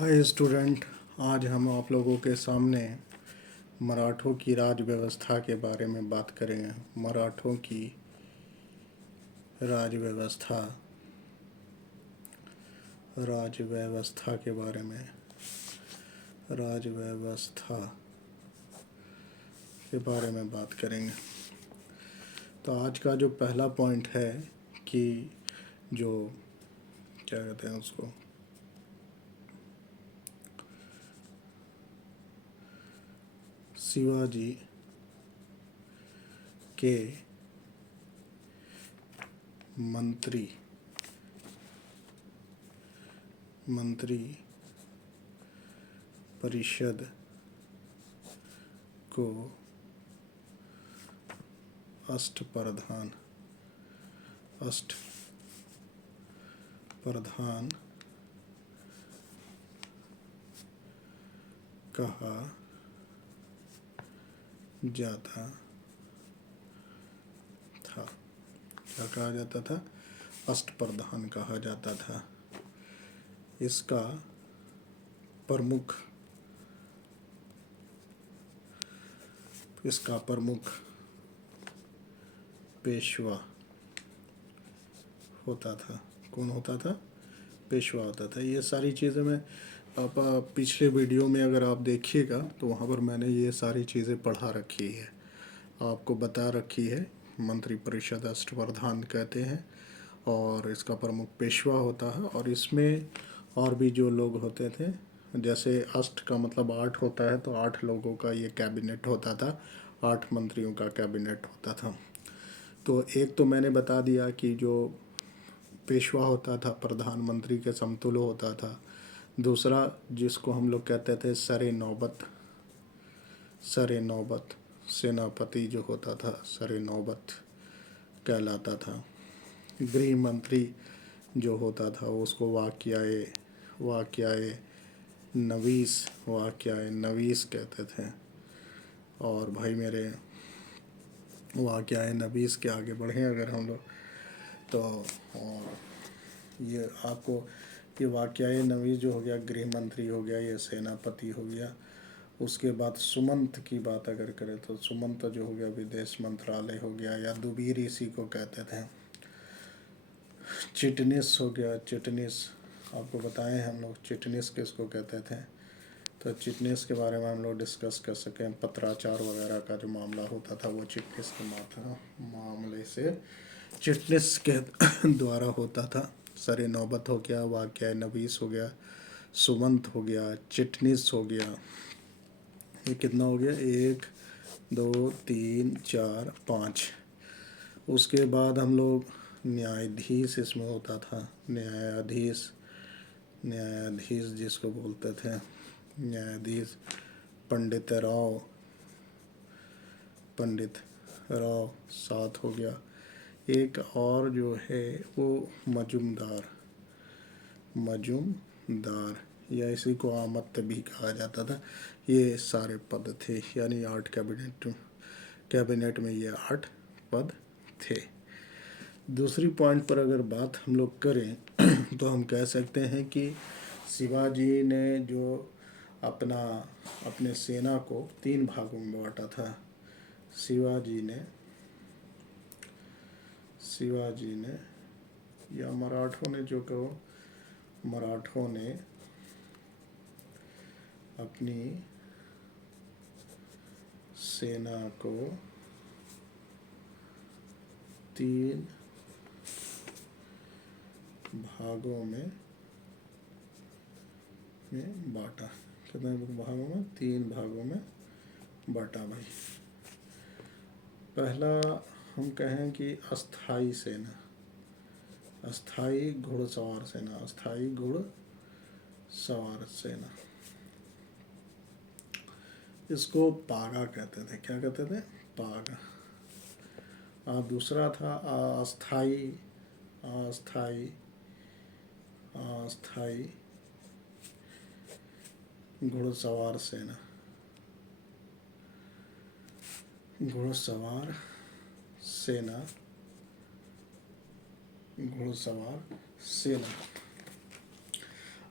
Hi student. आज हम आप लोगों के सामने मराठों की राज व्यवस्था के बारे में बात करेंगे। मराठों की राज व्यवस्था के बारे में राज व्यवस्था के बारे में बात करेंगे। तो आज का जो पहला पॉइंट है कि जो क्या कहते हैं उसको, शिवाजी के मंत्री परिषद को अष्टप्रधान कहा जाता था। क्या कहा जाता था? अष्टप्रधान कहा जाता था। इसका प्रमुख पेशवा होता था। कौन होता था? पेशवा होता था। ये सारी चीज़ें मैं आप पिछले वीडियो में अगर आप देखिएगा तो वहाँ पर मैंने ये सारी चीज़ें पढ़ा रखी है, आपको बता रखी है। मंत्री परिषद अष्टप्रधान कहते हैं और इसका प्रमुख पेशवा होता है। और इसमें और भी जो लोग होते थे, जैसे अष्ट का मतलब 8 होता है, तो 8 लोगों का ये कैबिनेट होता था, 8 मंत्रियों का कैबिनेट होता था। तो एक तो मैंने बता दिया कि जो पेशवा होता था प्रधानमंत्री के समतुल्य होता था। दूसरा जिसको हम लोग कहते थे सरे नौबत सेनापति जो होता था, सरे नौबत कहलाता था। गृह मंत्री जो होता था उसको वाक्याए नवीस कहते थे। और भाई मेरे, वाक्याए नवीस के आगे बढ़ें अगर हम लोग तो, और ये आपको ये वाक्याए नवीस जो हो गया, गृह मंत्री हो गया, ये सेनापति हो गया। उसके बाद सुमंत की बात अगर करें तो सुमंत जो हो गया विदेश मंत्रालय हो गया, या दुबीर इसी को कहते थे। चिटनिस हो गया, चिटनिस आपको बताएं हम लोग चिटनिस किसको कहते थे, तो चिटनिस के बारे में हम लोग डिस्कस कर सकें। पत्राचार वगैरह का जो मामला होता था वो चिटनिस के मामले से चिटनिस के द्वारा होता था। सरे नौबत हो गया, वाक्या नवीस हो गया, सुमंत हो गया, चिटनिस हो गया। ये कितना हो गया? 1 2 3 4 5। उसके बाद हम लोग न्यायाधीश इसमें होता था। न्यायाधीश जिसको बोलते थे न्यायाधीश, पंडित राव 7 हो गया। एक और जो है वो मजुमदार या इसी को आमत्य भी कहा जाता था। ये सारे पद थे, यानी 8 कैबिनेट में ये 8 पद थे। दूसरी पॉइंट पर अगर बात हम लोग करें तो हम कह सकते हैं कि शिवाजी ने जो अपने सेना को 3 भागों में बांटा था। शिवाजी ने या मराठों ने जो कहो, मराठों ने अपनी सेना को 3 भागों में बांटा। कितने भागों में? 3 भागों में बांटा भाई। पहला हम कहें कि अस्थाई सेना, अस्थाई घुड़सवार सेना, इसको पागा कहते थे। क्या कहते थे? पागा। और दूसरा था अस्थाई घुड़सवार सेना।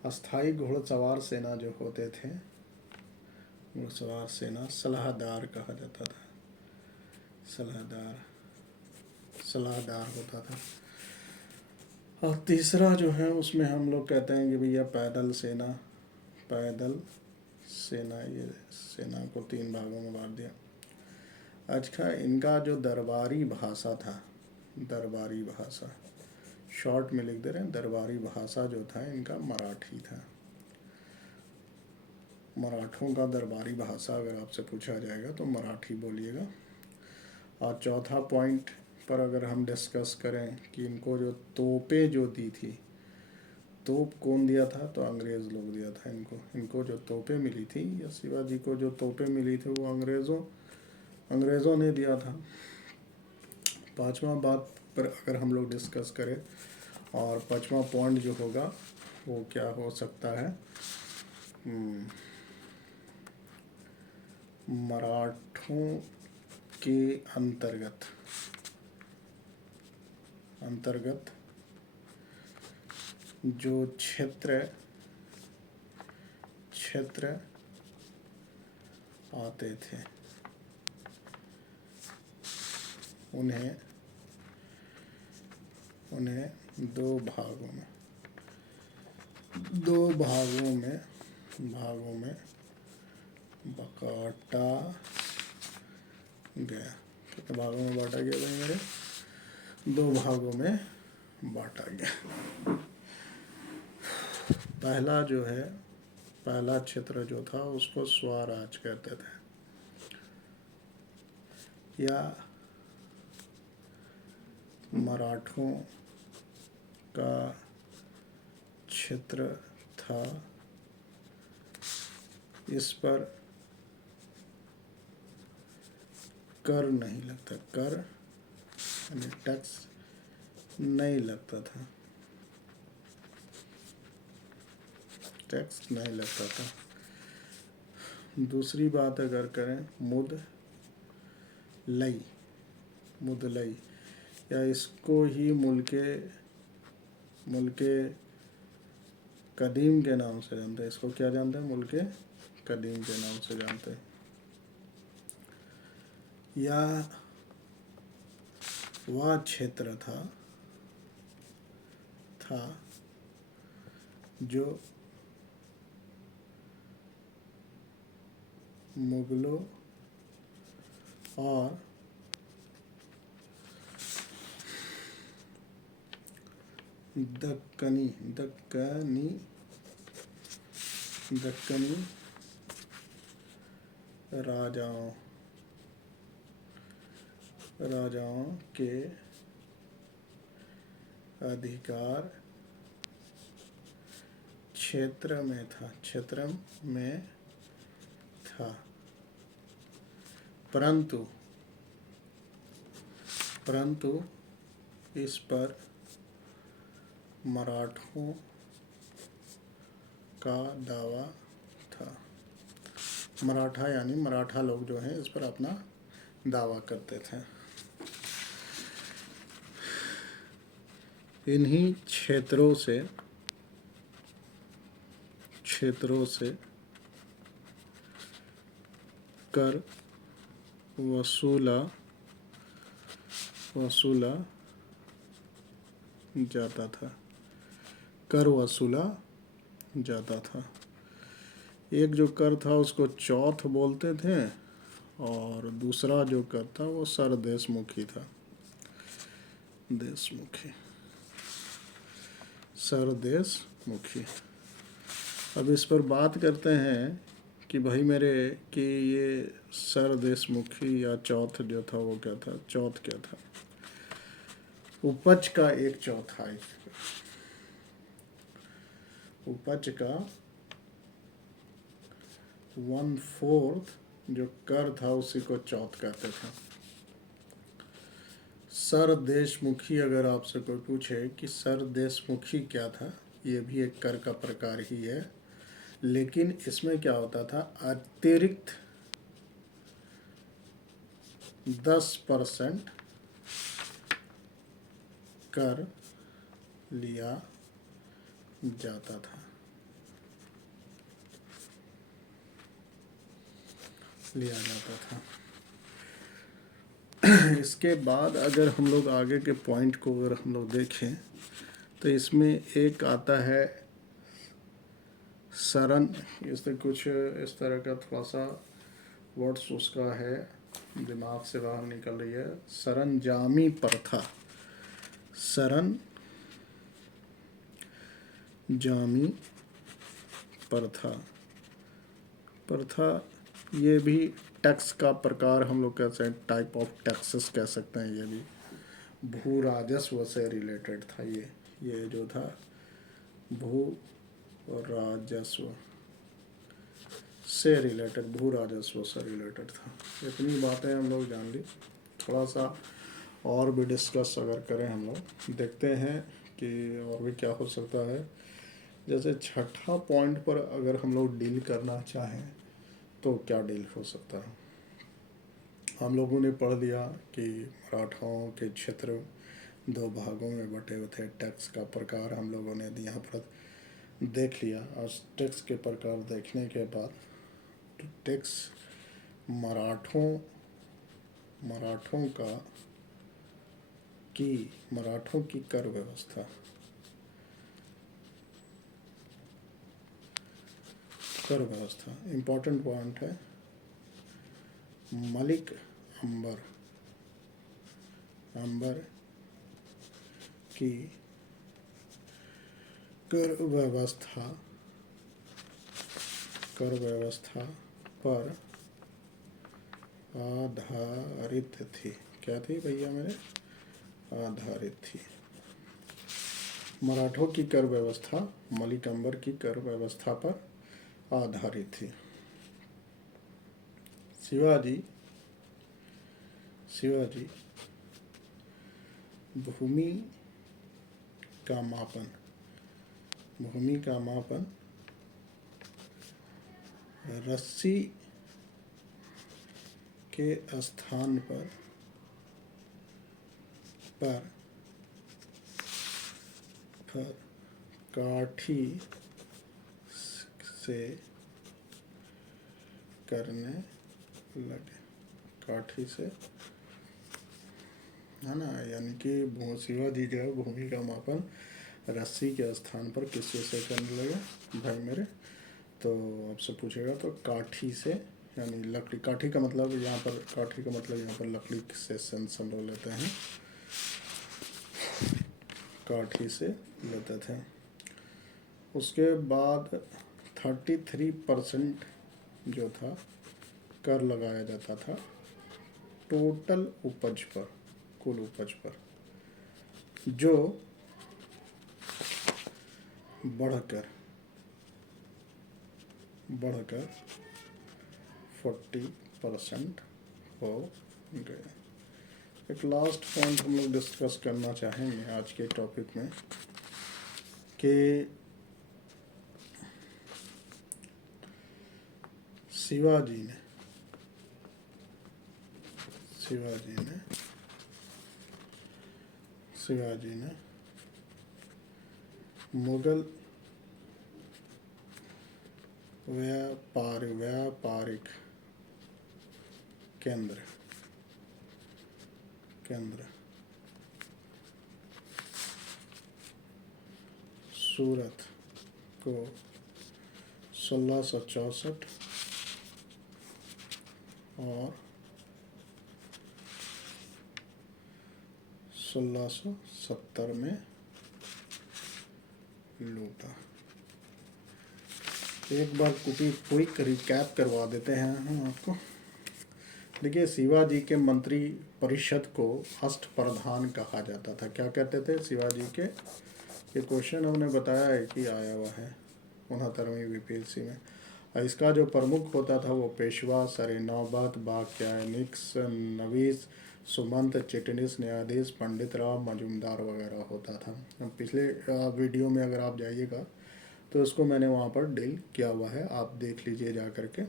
अस्थाई घुड़सवार सेना जो होते थे, घुड़सवार सेना सलाहदार कहा जाता था, सलाहदार होता था। और तीसरा जो है उसमें हम लोग कहते हैं कि भैया पैदल सेना, ये सेना को 3 भागों में बांट दिया। अच्छा, इनका जो दरबारी भाषा था, दरबारी भाषा शॉर्ट में लिख दे रहे हैं, दरबारी भाषा जो था इनका मराठी था। मराठों का दरबारी भाषा अगर आपसे पूछा जाएगा तो मराठी बोलिएगा। और चौथा पॉइंट पर अगर हम डिस्कस करें कि इनको जो तोपें जो दी थी, तोप कौन दिया था, तो अंग्रेज़ लोग दिया था इनको जो तोपें मिली थी, या शिवाजी को जो तोपें मिली थी वो अंग्रेज़ों ने दिया था। 5वां बात पर अगर हम लोग डिस्कस करें, और 5वां पॉइंट जो होगा वो क्या हो सकता है, मराठों के अंतर्गत जो क्षेत्र आते थे उन्हें 2 भागों में बांटा गया। कितने भागों में बांटा गया भाई मेरे? 2 भागों में बांटा गया। पहला क्षेत्र जो था उसको स्वराज कहते थे, या मराठों का क्षेत्र था। इस पर कर नहीं लगता, कर यानी टैक्स नहीं लगता था, टैक्स नहीं लगता था। दूसरी बात अगर करें मुदलई, या इसको ही मुल्के कदीम के नाम से जानते हैं। इसको क्या जानते हैं? मुल्के कदीम के नाम से जानते हैं। या वह क्षेत्र था जो मुगलों और दक्कनी राजाओं के अधिकार क्षेत्र में था। परंतु इस पर मराठों का दावा था। मराठा यानी मराठा लोग जो हैं इस पर अपना दावा करते थे। इन्हीं क्षेत्रों से कर वसूला जाता था। एक जो कर था उसको चौथ बोलते थे, और दूसरा जो कर था वो सरदेशमुखी था। सरदेशमुखी। अब इस पर बात करते हैं कि भाई मेरे कि ये सरदेशमुखी या चौथ जो था वो क्या था? चौथ क्या था? उपज का 1/4, उपज का 1/4 जो कर था उसी को चौथ कहते थे। सरदेशमुखी, अगर आपसे कोई पूछे कि सरदेशमुखी क्या था, ये भी एक कर का प्रकार ही है, लेकिन इसमें क्या होता था, अतिरिक्त 10% कर लिया जाता था। लिया जाता था। इसके बाद अगर हम लोग आगे के पॉइंट को अगर हम लोग देखें तो इसमें एक आता है सरन, इससे कुछ इस तरह का थोड़ा सा वर्ड्स उसका है, दिमाग से बाहर निकल रही है। सरंजामी प्रथा, सरंजामी प्रथा, प्रथा ये भी टैक्स का प्रकार हम लोग कह सकते हैं, टाइप ऑफ टैक्सेस कह सकते हैं। ये भी भू राजस्व से रिलेटेड था। ये जो था भू राजस्व से रिलेटेड, भू राजस्व से रिलेटेड था। इतनी बातें हम लोग जान ली। थोड़ा सा और भी डिस्कस अगर करें हम लोग, देखते हैं कि और भी क्या हो सकता है। जैसे छठा पॉइंट पर अगर हम लोग डील करना चाहें तो क्या डील हो सकता है। हम लोगों ने पढ़ लिया कि मराठाओं के क्षेत्र दो भागों में बटे हुए थे। टैक्स का प्रकार हम लोगों ने यहाँ पर देख लिया। और टैक्स के प्रकार देखने के बाद टैक्स मराठों की कर व्यवस्था, इम्पोर्टेंट पॉइंट है। मलिक अंबर की कर व्यवस्था पर आधारित थी। क्या थी भैया मेरे? आधारित थी। मराठों की कर व्यवस्था मलिक अंबर की कर व्यवस्था पर आधारित थी। शिवाजी भूमि का मापन रस्सी के स्थान पर काठी से करने लगे। काठी से है ना, यानी कि शिवाजी जो है भूमि का मापन रस्सी के स्थान पर किससे से करने लगे भाई मेरे। तो आपसे पूछेगा तो काठी से, यानी लकड़ी। काठी का मतलब यहाँ पर लकड़ी से सेंस हम लोग लेते हैं, काठी से लेते थे। उसके बाद 33% जो था कर लगाया जाता था टोटल उपज पर, कुल उपज पर, जो बढ़कर 40% हो गए। एक लास्ट पॉइंट हम लोग डिस्कस करना चाहेंगे आज के टॉपिक में कि शिवाजी ने मुगल व्यापारिक केंद्र सूरत को 1664 और 1670 में लूटा। एक बार क्विक रिकैप करवा देते हैं हम आपको। देखिए, शिवाजी के मंत्री परिषद को अष्टप्रधान कहा जाता था। क्या कहते थे शिवाजी के? ये क्वेश्चन हमने बताया है कि आया हुआ है 69वीं वीपीएससी में। और इसका जो प्रमुख होता था वो पेशवा, सरेनौबत, बाक्यानिक्स, नवीस, सुमंत, चिटनिस, न्यायाधीश, पंडित राव मजूमदार वगैरह होता था। पिछले वीडियो में अगर आप जाइएगा तो उसको मैंने वहाँ पर डील किया हुआ है, आप देख लीजिए जा करके।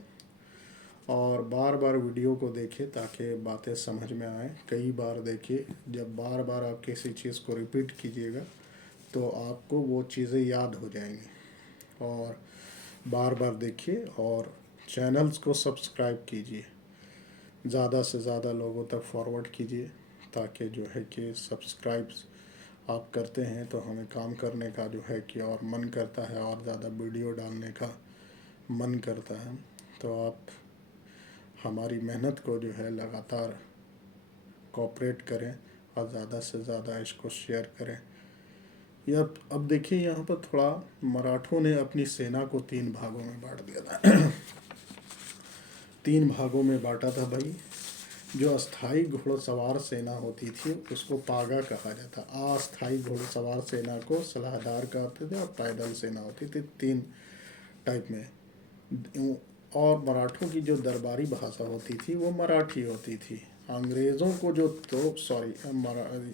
और बार बार वीडियो को देखिए ताकि बातें समझ में आए। कई बार देखिए, जब बार बार आप किसी चीज़ को रिपीट कीजिएगा तो आपको वो चीज़ें याद हो जाएंगी। और बार बार देखिए और चैनल्स को सब्सक्राइब कीजिए, ज़्यादा से ज़्यादा लोगों तक फॉरवर्ड कीजिए, ताकि जो है कि सब्सक्राइब्स आप करते हैं तो हमें काम करने का जो है कि और मन करता है, और ज़्यादा वीडियो डालने का मन करता है। तो आप हमारी मेहनत को जो है लगातार कोऑपरेट करें और ज़्यादा से ज़्यादा इसको शेयर करें। या अब देखिए, यहाँ पर थोड़ा मराठों ने अपनी सेना को 3 भागों में बांट दिया था। 3 भागों में बांटा था भाई। जो अस्थाई घुड़सवार सेना होती थी उसको पागा कहा जाता। अस्थाई घुड़सवार सेना को सलाहदार कहते थे, और पैदल सेना होती थी, 3 टाइप में। और मराठों की जो दरबारी भाषा होती थी वो मराठी होती थी। अंग्रेज़ों को जो तोप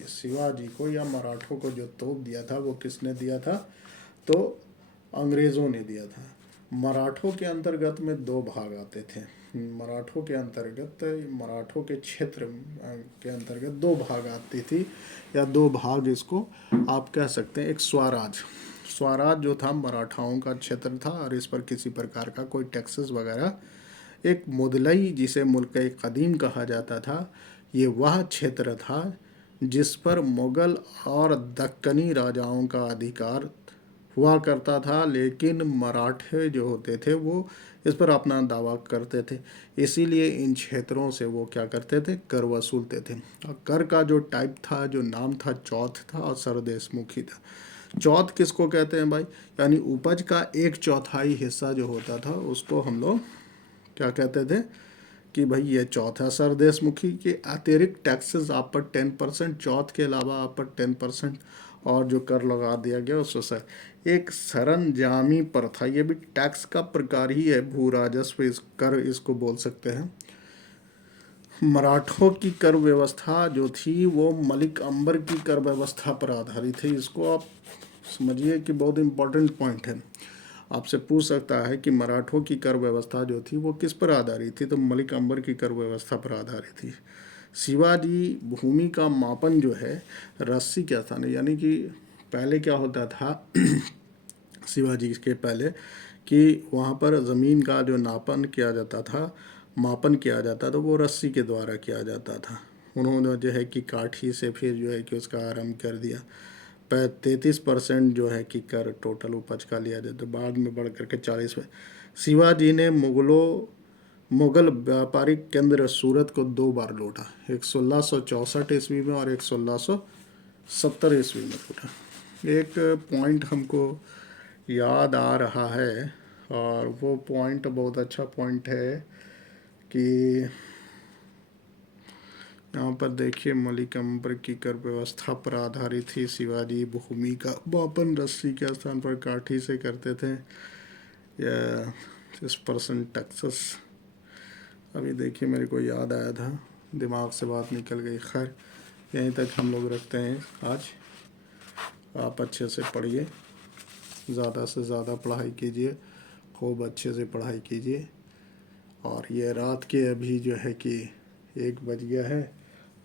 शिवाजी को या मराठों को जो तोप दिया था वो किसने दिया था? तो अंग्रेज़ों ने दिया था। मराठों के अंतर्गत में 2 भाग आते थे। मराठों के क्षेत्र के अंतर्गत 2 भाग आती थी, या 2 भाग इसको आप कह सकते हैं। एक स्वराज जो था मराठाओं का क्षेत्र था, और इस पर किसी प्रकार का कोई टैक्सेस वगैरह। एक मुदलई, जिसे मुल्क कदीम कहा जाता था, ये वह क्षेत्र था जिस पर मुग़ल और दक्कनी राजाओं का अधिकार हुआ करता था, लेकिन मराठे जो होते थे वो इस पर अपना दावा करते थे। इसीलिए इन क्षेत्रों से वो क्या करते थे? कर वसूलते थे। और कर का जो टाइप था, जो नाम था, चौथ था और सरदेशमुखी था। चौथ किसको कहते हैं भाई? यानी उपज का 1/4 हिस्सा जो होता था उसको हम लोग क्या कहते थे कि भाई ये चौथा। सरदेशमुखी के अतिरिक्त टैक्सेस आप पर 10%, चौथ के अलावा आप पर 10% और जो कर लगा दिया गया उसको सर एक सरंजामी प्रथा। ये भी टैक्स का प्रकार ही है, भू राजस्व कर इसको बोल सकते हैं। मराठों की कर व्यवस्था जो थी वो मलिक अंबर की कर व्यवस्था पर आधारित थी। इसको आप समझिए कि बहुत इम्पोर्टेंट पॉइंट है। आपसे पूछ सकता है कि मराठों की कर व्यवस्था जो थी वो किस पर आधारित थी? तो मलिक अंबर की कर व्यवस्था पर आधारित थी। शिवाजी भूमि का मापन जो है रस्सी के स्थान, यानी कि पहले क्या होता था शिवाजी के पहले, कि वहाँ पर ज़मीन का जो मापन किया जाता था वो रस्सी के द्वारा किया जाता था। उन्होंने जो है कि काठी से फिर जो है कि उसका आरंभ कर दिया। 33% जो है कि कर टोटल उपज का लिया जाता, बाद में बढ़ करके 40 में। शिवाजी ने मुग़ल व्यापारिक केंद्र सूरत को 2 बार लूटा, एक 1664 ईस्वी में और एक 1670 ईस्वी में लूटा। एक पॉइंट हमको याद आ रहा है, और वो पॉइंट बहुत अच्छा पॉइंट है कि यहाँ पर देखिए, मलिक अंबर की कर व्यवस्था पर आधारित थी। शिवाजी भूमि का मापन रस्सी के स्थान पर काठी से करते थे, या 6% टैक्सेस। अभी देखिए मेरे को याद आया था, दिमाग से बात निकल गई। खैर, यहीं तक हम लोग रखते हैं आज। आप अच्छे से पढ़िए, ज़्यादा से ज़्यादा पढ़ाई कीजिए, खूब अच्छे से पढ़ाई कीजिए। और ये रात के अभी जो है कि 1 बज गया है,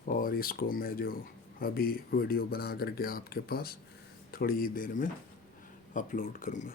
और इसको मैं जो अभी वीडियो बना करके आपके पास थोड़ी ही देर में अपलोड करूँगा।